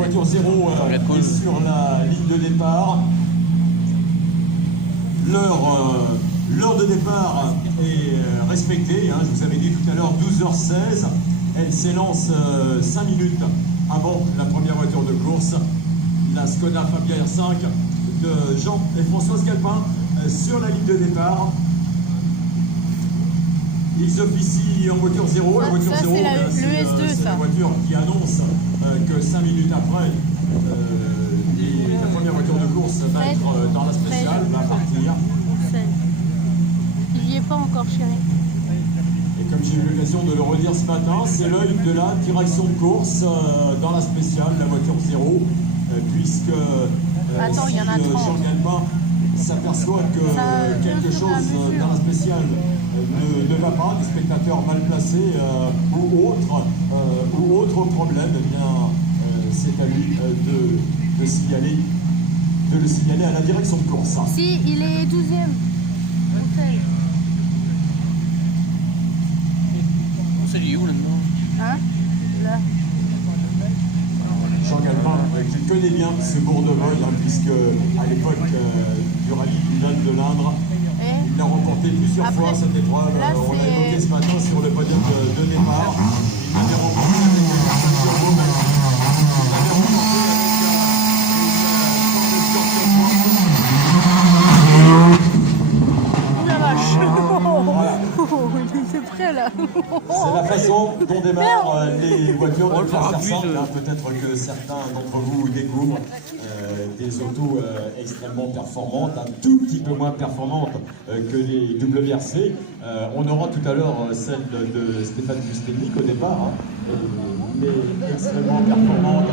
voiture 0 est sur la ligne de départ. L'heure de départ est respectée. Je vous avais dit tout à l'heure 12h16. Elle s'élance 5 minutes avant la première voiture de course. La Skoda Fabia R5 de Jean et Françoise Calpin sur la ligne de départ. Ils officient en voiture 0. La voiture 0, c'est la voiture qui annonce que 5 minutes après, la première voiture de course va être dans la spéciale, va partir. Il n'y est pas encore, chérie. Et comme j'ai eu l'occasion de le redire ce matin, c'est l'œil de la direction de course dans la spéciale, la voiture 0, puisque attends, si il y en a 30. Jean Galpin s'aperçoit que quelque chose dans la spéciale ne va pas, des spectateurs mal placés ou autre problème, eh bien c'est à lui de le signaler à la direction de course. Si, il est 12e. C'est lui où là-dedans? Hein? Là. Jean Galpin, qui connaît bien ce bourg de vol, puisque à l'époque du rallye du Val de l'Indre, il l'a remporté plusieurs fois cette épreuve. On l'a évoqué ce matin sur le podium de départ. Il l'avait remporté avec une ceinture Bowman. Il l'avait remporté avec Oh la vache! Voilà. Il était prêt là! C'est la façon dont démarrent les voitures de classe R5. Peut-être que certains d'entre vous découvrent des autos extrêmement performantes, un tout petit peu moins performantes que les WRC. On aura tout à l'heure celle de Stéphane Bustelnik au départ, mais extrêmement performantes.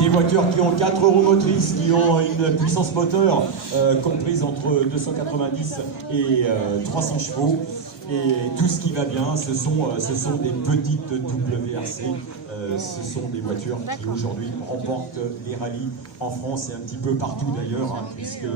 Des voitures qui ont 4 roues motrices, qui ont une puissance moteur comprise entre 290 et 300 chevaux. Et tout ce qui va bien, ce sont des petites WRC, ce sont des voitures qui aujourd'hui remportent les rallyes en France et un petit peu partout d'ailleurs, puisque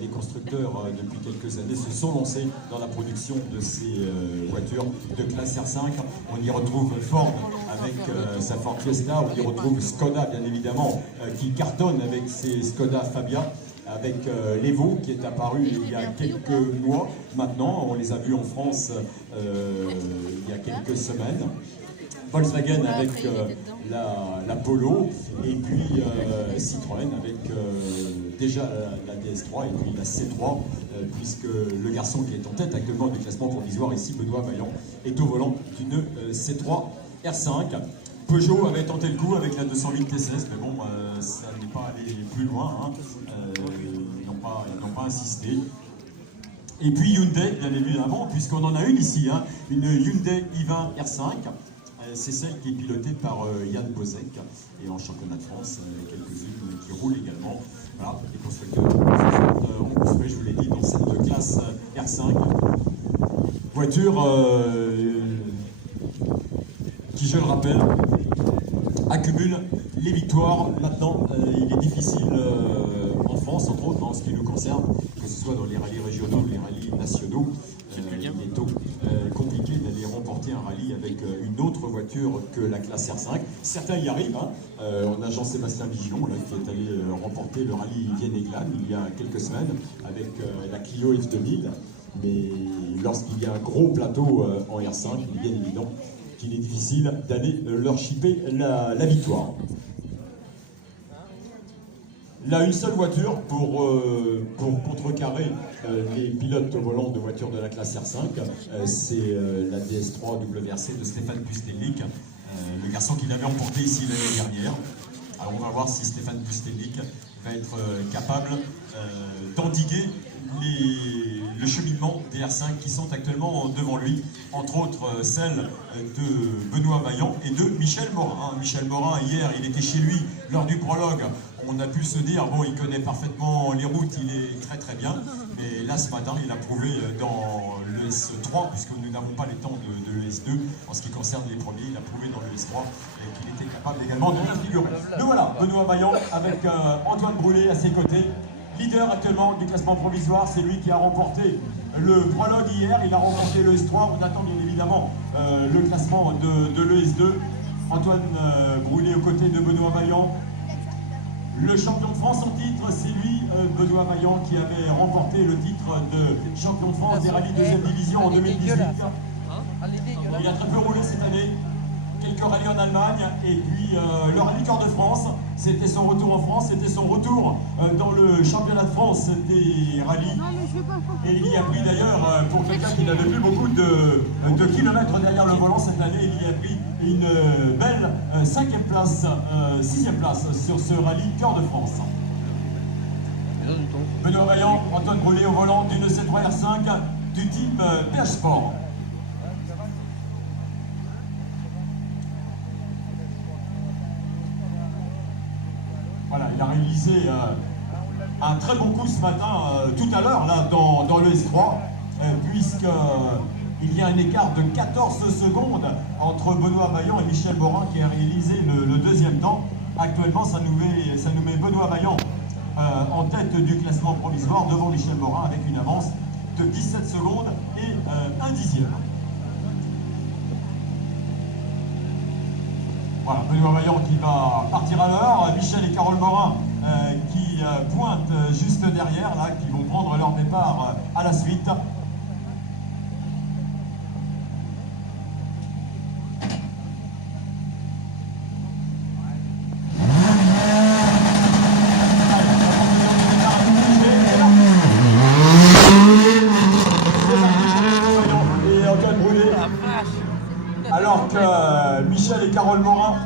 les constructeurs depuis quelques années se sont lancés dans la production de ces voitures de classe R5. On y retrouve Ford avec sa Ford Fiesta, on y retrouve Skoda bien évidemment, qui cartonne avec ses Skoda Fabia, avec l'Evo qui est apparu il y a quelques mois maintenant, on les a vus en France il y a quelques semaines. Volkswagen avec la Polo, et puis Citroën avec déjà la DS3 et puis la C3, puisque le garçon qui est en tête actuellement du classement provisoire ici, Benoît Vaillant, est au volant d'une C3 R5. Peugeot avait tenté le coup avec la 208 T16, mais bon, ça n'est pas allé plus loin, ils n'ont pas insisté. Et puis Hyundai, bien évidemment, puisqu'on en a une ici, une Hyundai i20 R5, c'est celle qui est pilotée par Yann Bozek, et en championnat de France, quelques-unes qui roulent également. Voilà, les constructeurs ont construit, je vous l'ai dit, dans cette classe R5. Voiture qui, je le rappelle, accumule les victoires. Maintenant, il est difficile en France, entre autres, en ce qui nous concerne, que ce soit dans les rallyes régionaux ou les rallyes nationaux, il est compliqué d'aller remporter un rallye avec une autre voiture que la classe R5. Certains y arrivent. On a Jean-Sébastien Vigilon là, qui est allé remporter le rallye Vienne-Aiglane il y a quelques semaines avec la Clio F2000. Mais lorsqu'il y a un gros plateau en R5, il est bien évident qu'il est difficile d'aller leur chipper la victoire. Là, une seule voiture pour contrecarrer les pilotes au volant de voitures de la classe R5, c'est la DS3 WRC de Stéphane Bustelnik, le garçon qui l'avait emporté ici l'année dernière. Alors on va voir si Stéphane Bustelnik va être capable d'endiguer le cheminement des R5 qui sont actuellement devant lui, entre autres celle de Benoît Vaillant et de Michel Morin. Michel Morin, hier, il était chez lui lors du prologue. On a pu se dire, bon, il connaît parfaitement les routes, il est très très bien. Mais là, ce matin, il a prouvé dans le S3, puisque nous n'avons pas les temps de l'ES2, en ce qui concerne les premiers, il a prouvé dans le S3 qu'il était capable également de bien figurer. Donc voilà, Benoît Vaillant avec Antoine Brûlé à ses côtés. Leader actuellement du classement provisoire, c'est lui qui a remporté le prologue hier, il a remporté le S3, on attend bien évidemment le classement de l'ES2. Antoine Brûlé aux côtés de Benoît Vaillant, Le champion de France en titre, c'est lui, Benoît Vaillant, qui avait remporté le titre de champion de France des rallyes deuxième division en 2018. Il a très peu roulé cette année, quelques rallyes en Allemagne, et puis le rallye Cœur de France, c'était son retour en France, c'était son retour dans le championnat de France des rallyes. Et il y a pris d'ailleurs, pour quelqu'un qui n'avait plus beaucoup de kilomètres derrière le volant cette année, il y a pris une belle 5e place, 6e place sur ce rallye Cœur de France. Benoît Vaillant, Antoine Brûlé au volant d'une C3 R5 du type PH Sport. Voilà, il a réalisé un très bon coup ce matin, tout à l'heure, là, dans le S3, puisqu'il y a un écart de 14 secondes entre Benoît Vaillant et Michel Morin qui a réalisé le deuxième temps. Actuellement, ça nous met Benoît Vaillant en tête du classement provisoire devant Michel Morin avec une avance de 17 secondes et 1 dixième. Voilà, Benoît Vaillant qui va partir à l'heure, Michel et Carole Morin qui pointent juste derrière, là, qui vont prendre leur départ à la suite. Alors que Michel et Carole Morin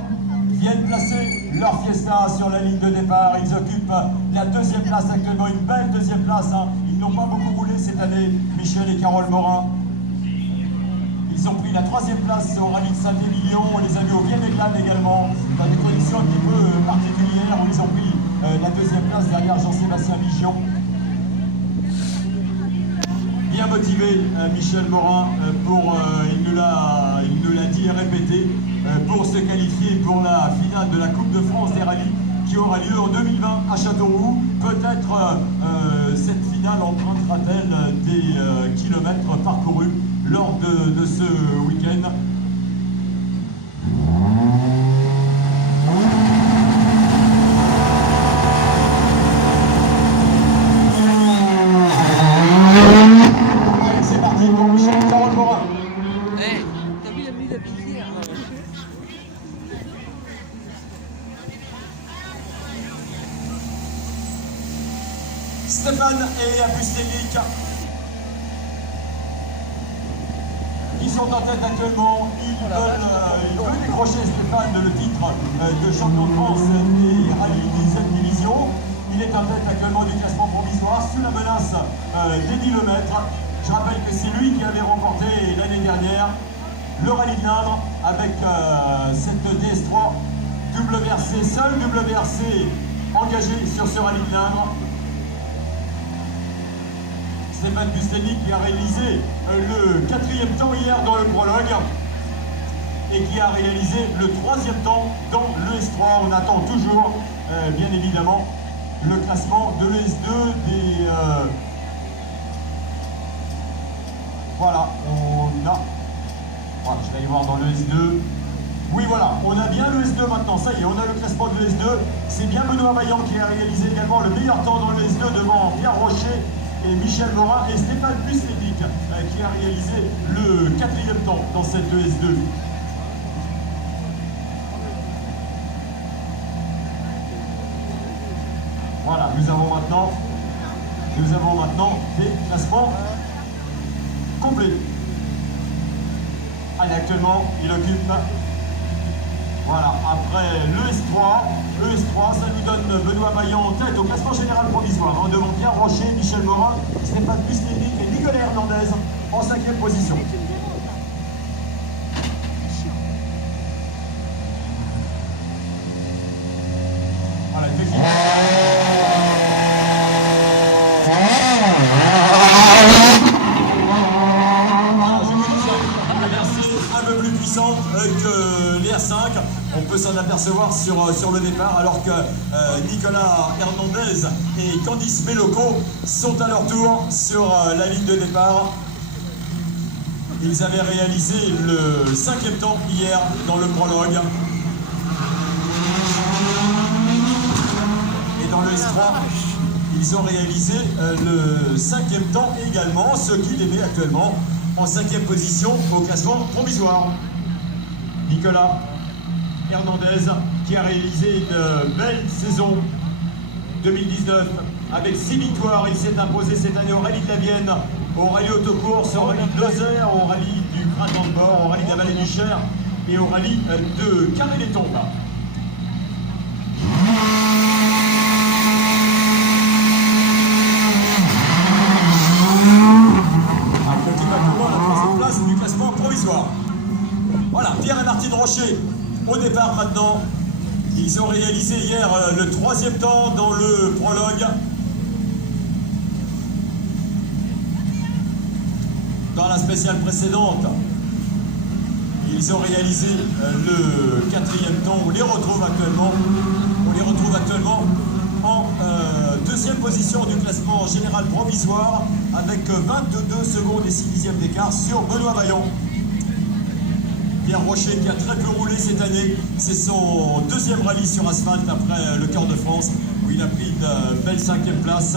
viennent placer leur Fiesta sur la ligne de départ. Ils occupent la deuxième place actuellement, une belle deuxième place. Ils n'ont pas beaucoup roulé cette année, Michel et Carole Morin. Ils ont pris la troisième place au rallye de Saint-Émilion. On les a vus au Vienne-Églane également, dans des conditions un petit peu particulières, où ils ont pris la deuxième place derrière Jean-Sébastien Vigion. Bien motivé, Michel Morin, il nous l'a dit et répété, pour se qualifier pour la finale de la Coupe de France des rallyes qui aura lieu en 2020 à Châteauroux. Peut-être cette finale empruntera-t-elle des kilomètres parcourus lors de ce week-end. Stéphane et Apustelik qui sont en tête actuellement. Il veut décrocher, Stéphane, le titre de champion de France des rallyes des division. Il est en tête actuellement du classement provisoire sous la menace d'Eddy Lemaitre. Je rappelle que c'est lui qui avait remporté l'année dernière le rallye de l'Indre avec cette DS3 WRC, seul WRC engagé sur ce rallye de l'Indre. Stéphane Busteni qui a réalisé le 4e temps hier dans le prologue et qui a réalisé le 3e temps dans le S3. On attend toujours, bien évidemment, le classement de l'ES2 des... Voilà, voilà, je vais aller voir dans le S2. Oui, voilà, on a bien le S2 maintenant, ça y est, on a le classement de l'ES2. C'est bien Benoît Vaillant qui a réalisé également le meilleur temps dans le S2 devant Pierre Rocher et Michel Morin et Stéphane Busteni qui a réalisé le 4e temps dans cette ES2. Voilà, nous avons maintenant des classements complets. Allez, actuellement, il occupe, voilà, après l'ES3, ça nous donne Benoît Vaillant en tête au classement général provisoire, devant Pierre Rocher, Michel Morin, Stéphane Busteni et Nicolas Hernandez en 5e position. Voilà, effectivement. Que les R5, on peut s'en apercevoir sur le départ, alors que Nicolas Hernandez et Candice Meloco sont à leur tour sur la ligne de départ. Ils avaient réalisé le 5e temps hier dans le prologue. S3. Ils ont réalisé le 5e temps également, ce qui les met actuellement en 5e position au classement provisoire. Nicolas Hernandez qui a réalisé une belle saison 2019 avec 6 victoires. Il s'est imposé cette année au rallye de la Vienne, au rallye autocourse, au rallye de Lozère, au rallye du Printemps de Bord, au rallye de la Vallée du Cher et au rallye de Carré-les-Tombes. Du classement provisoire. Voilà, Pierre et Martine Rocher au départ maintenant. Ils ont réalisé hier le 3e temps dans le prologue. Dans la spéciale précédente, ils ont réalisé le 4e temps. On les retrouve actuellement en 2e position du classement général provisoire avec 22 secondes et 6 dixièmes d'écart sur Benoît Vaillant. Pierre Rocher qui a très peu roulé cette année, c'est son 2e rallye sur asphalte après le Cœur de France où il a pris une belle 5e place.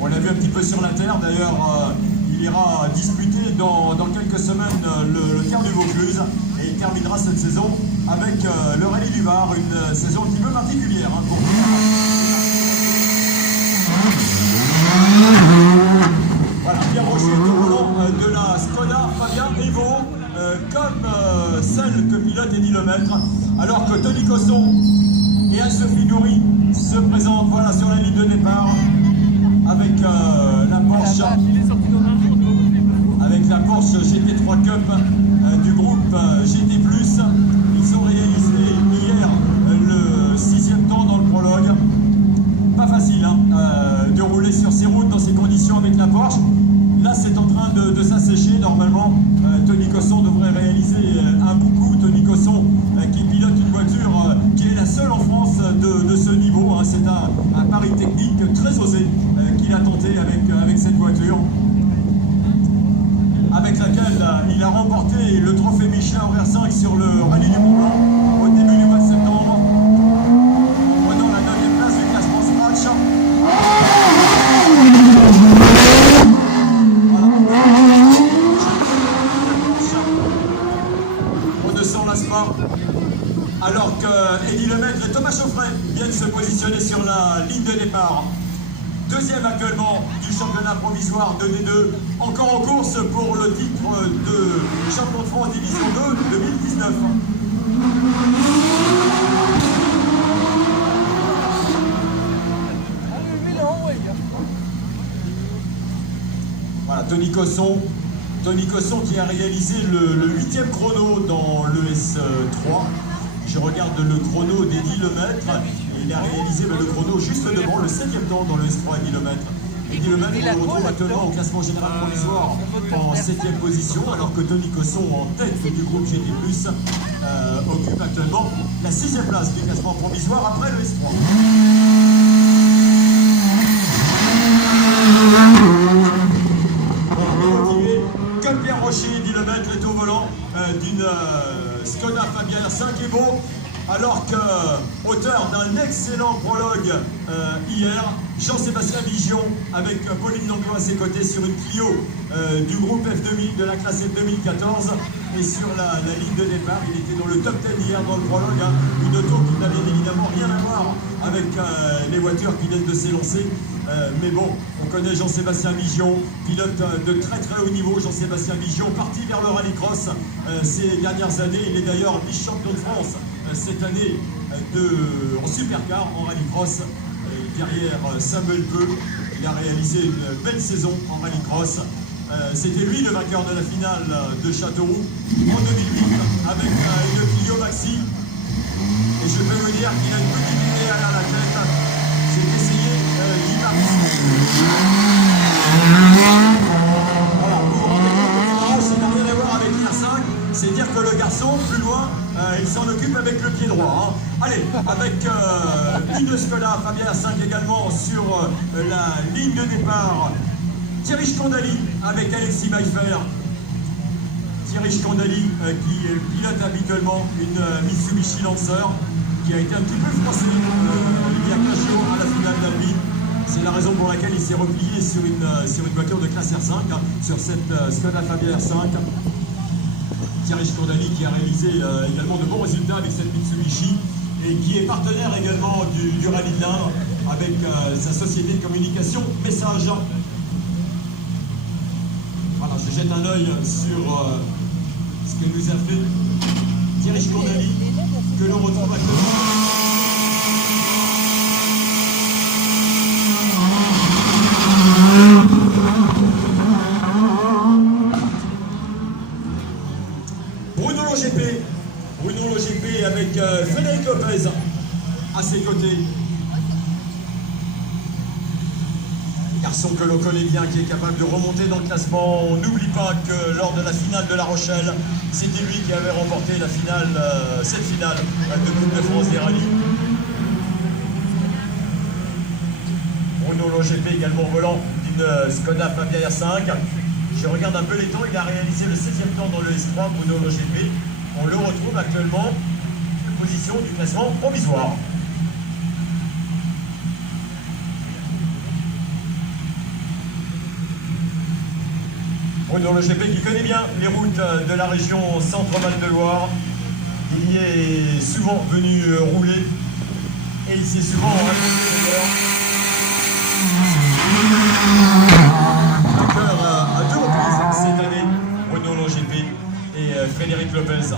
On l'a vu un petit peu sur la terre, d'ailleurs il ira disputer dans quelques semaines le Quart du Vaucluse et il terminera cette saison avec le rallye du Var, une saison un petit peu particulière pour voilà, Pierre Rocher est au volant de la Skoda Fabia Evo, comme celle que pilote Eddy Lemaitre, alors que Tony Cosson et Anne-Sophie Doury se présentent voilà, sur la ligne de départ avec la Porsche GT3 Cup du groupe GT+. Ils ont réalisé hier le 6e temps dans le prologue. Pas facile de rouler sur ces routes dans ces conditions avec la Porsche. Là c'est en train de s'assécher. Normalement Tony Cosson devrait réaliser un bon coup. Tony Cosson qui pilote une voiture qui est la seule en France de ce niveau. C'est un pari technique très osé qu'il a tenté avec cette voiture, avec laquelle il a remporté le trophée Michelin en R5 sur le rallye du Mont Blanc au début du mois de septembre, prenant la 9e place du classement Scratch. On ne s'en lasse pas, alors que Eddy Lemaitre et Thomas Chauffret viennent se positionner sur la ligne de départ. 2e actuellement du championnat provisoire de D2, encore en course pour le titre de champion de France Division 2 2019. Voilà, Tony Cosson qui a réalisé le 8e chrono dans le S3. Je regarde le chrono d'Eddy Lemaitre. Il a réalisé le chrono juste devant le 7e temps dans le S3 Eddy Lemaitre. Eddy Lemaitre, on le retrouve actuellement au classement général provisoire en 7e position, alors que Tony Cosson, en tête du groupe GT+, occupe actuellement la 6e place du classement provisoire après le S3. Comme Pierre Rocher, Eddy Lemaitre est au volant d'une Skoda Fabia R5 Evo, alors que, auteur d'un excellent prologue hier, Jean-Sébastien Vigion, avec Pauline Langlois à ses côtés sur une Clio du groupe F2000 de la classe F2014, et sur la ligne de départ, il était dans le top 10 hier dans le prologue, une auto qui n'avait évidemment rien à voir avec les voitures qui viennent de s'élancer, mais bon, on connaît Jean-Sébastien Vigion, pilote de très très haut niveau. Jean-Sébastien Vigion, parti vers le rallycross ces dernières années. Il est d'ailleurs vice-champion de France cette année en supercar, en rallycross, derrière Samuel Peu. Il a réalisé une belle saison en rallycross. C'était lui le vainqueur de la finale de Châteauroux en 2008 avec une Clio Maxi. Et je peux vous dire qu'il a une petite idée à la tête. C'est d'essayer l'Imax. Voilà, vous vous rendez compte, ça n'a rien à voir avec l'R5. C'est dire que le garçon, plus loin, il s'en occupe avec le pied droit. Allez, avec une Skoda Fabia R5 également sur la ligne de départ. Thierry Scondali avec Alexis Maillefer. Thierry Scandali qui pilote habituellement une Mitsubishi Lancer qui a été un petit peu froissé il y a 15 jours à la finale d'Albi. C'est la raison pour laquelle il s'est replié sur une voiture de classe R5, sur cette Skoda Fabia R5. Thierry Scandali qui a réalisé également de bons résultats avec cette Mitsubishi et qui est partenaire également du Rallye de l'Indre avec sa société de communication Message. Voilà, je jette un œil sur ce que nous a fait Thierry Scandali, que l'on retrouve actuellement. Bruno LoGP avec Frédéric Lopez à ses côtés. Garçon que l'on connaît bien, qui est capable de remonter dans le classement. On n'oublie pas que lors de la finale de La Rochelle, c'était lui qui avait remporté la finale, cette finale de Coupe de France des rallyes. Bruno LoGP également au volant d'une Skoda Fabia R5. Je regarde un peu les temps, il a réalisé le 16e temps dans le S3, Bruno LoGP. On le retrouve actuellement en position du classement provisoire. Bruno LoGP qui connaît bien les routes de la région Centre-Val de Loire. Il y est souvent venu rouler et il s'est souvent raconté vainqueur à 2 reprises cette année, Bruno LoGP et Frédéric Lopez.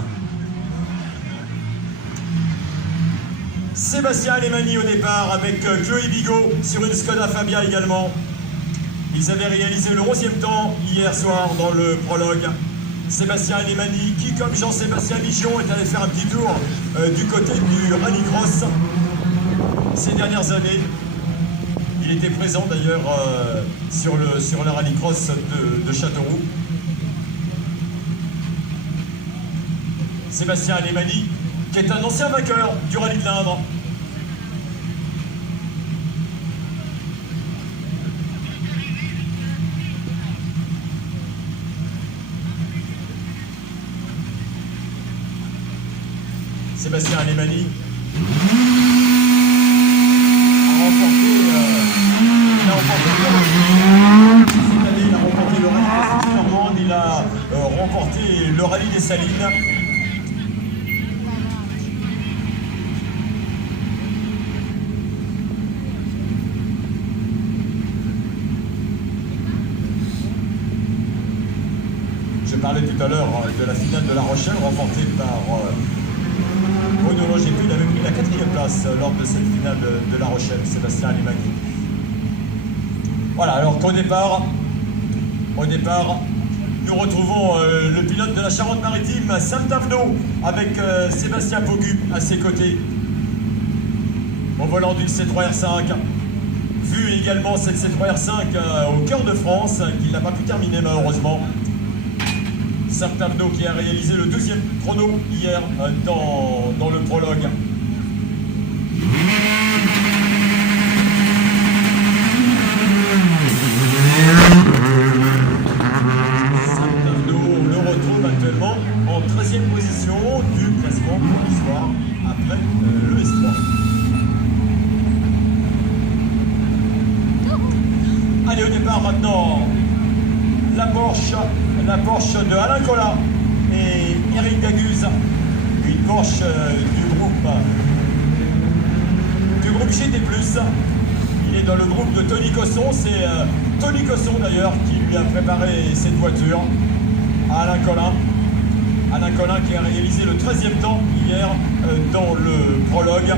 Sébastien Alemany au départ avec Chloé Bigot sur une Skoda Fabia également. Ils avaient réalisé le 11e temps hier soir dans le prologue. Sébastien Alemany qui, comme Jean-Sébastien Michon, est allé faire un petit tour du côté du rallycross ces dernières années. Il était présent d'ailleurs sur le rallycross de Châteauroux. Sébastien Alemany, qui est un ancien vainqueur du rallye de l'Indre. Sébastien Alemany a remporté cette année, il a remporté le rallye de Normande, il a remporté le rallye des Salines. Je parlais tout à l'heure de la finale de La Rochelle remportée par Bruno LoGP. Il avait pris la 4e place lors de cette finale de La Rochelle, Sébastien Alemany. Voilà, alors qu'au départ, nous retrouvons le pilote de la Charente-Maritime, Sam Tavenot, avec Sébastien Pogu à ses côtés, au volant d'une C3 R5. Vu également cette C3 R5 au cœur de France, qu'il n'a pas pu terminer malheureusement. Sam Tavenot qui a réalisé le 2e chrono hier dans le prologue. Sam Tavenot, on le retrouve actuellement en 13e position du classement provisoire après le S3. Allez, au départ maintenant, la Porsche de Alain Collat et Eric Daguz, une Porsche du groupe GT+. Il est dans le groupe de Tony Cosson, c'est Tony Cosson d'ailleurs qui lui a préparé cette voiture à Alain Collat. Alain Collat qui a réalisé le 13e temps hier dans le prologue.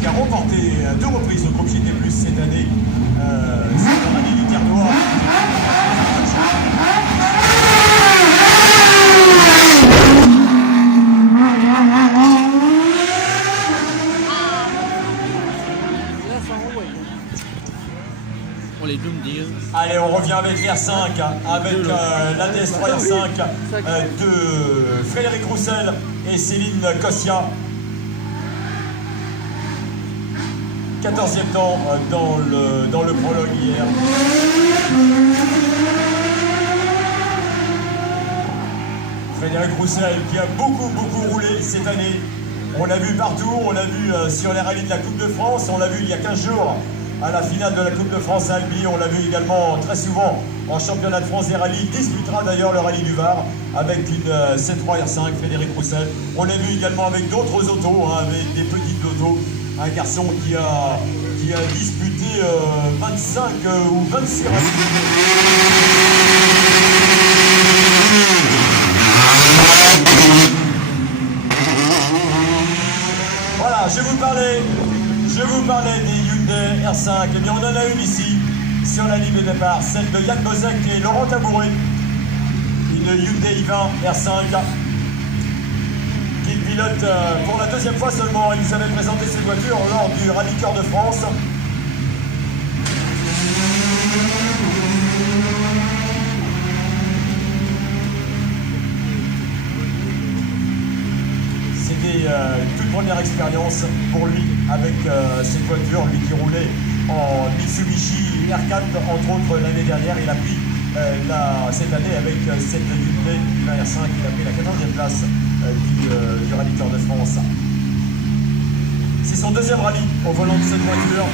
Qui a remporté 2 reprises le groupe GT+, cette année. C'est le rallye du Ternois. On les deux me dire. Allez, on revient avec l'R5, avec la DS3 R5 de Frédéric Roussel et Céline Cossia. 14e temps dans le prologue hier. Frédéric Roussel qui a beaucoup roulé cette année. On l'a vu partout, on l'a vu sur les rallyes de la Coupe de France, on l'a vu il y a 15 jours à la finale de la Coupe de France à Albi, on l'a vu également très souvent en championnat de France des rallyes, disputera d'ailleurs le rallye du Var avec une C3 R5, Frédéric Roussel. On l'a vu également avec d'autres autos, avec des petites autos, un garçon qui a disputé 25 ou 26 rallyes. Voilà, je vous parlais des Hyundai R5. Eh bien, on en a une ici, sur la ligne de départ, celle de Yann Bozek et Laurent Tabouret. Une Hyundai i20 R5 qu'il pilote pour la deuxième fois seulement. Il nous avait présenté cette voiture lors du Rallye Cœur de France. Toute première expérience pour lui avec cette voiture, lui qui roulait en Mitsubishi R4 entre autres l'année dernière. Il a pris cette année avec cette Hyundai R5, il a pris la 14e place du Rallye Cœur de France. C'est son deuxième rallye au volant de cette voiture.